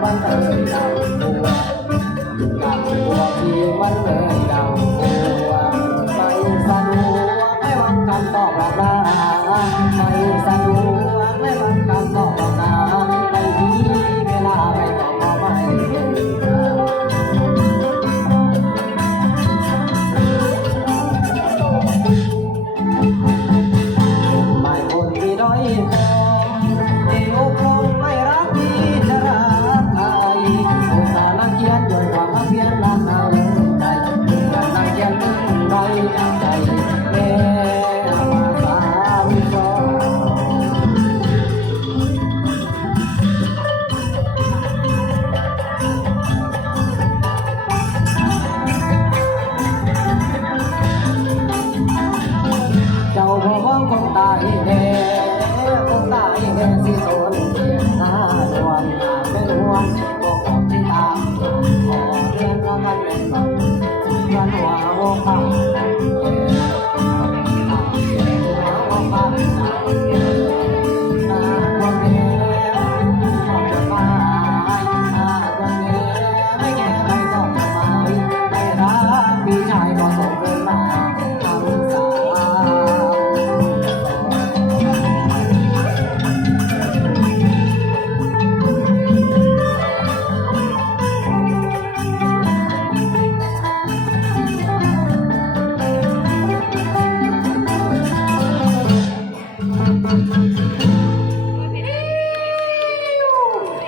欢乐的跳舞那个，那个娃娃。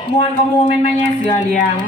Mohon kamu main-mainnya yang.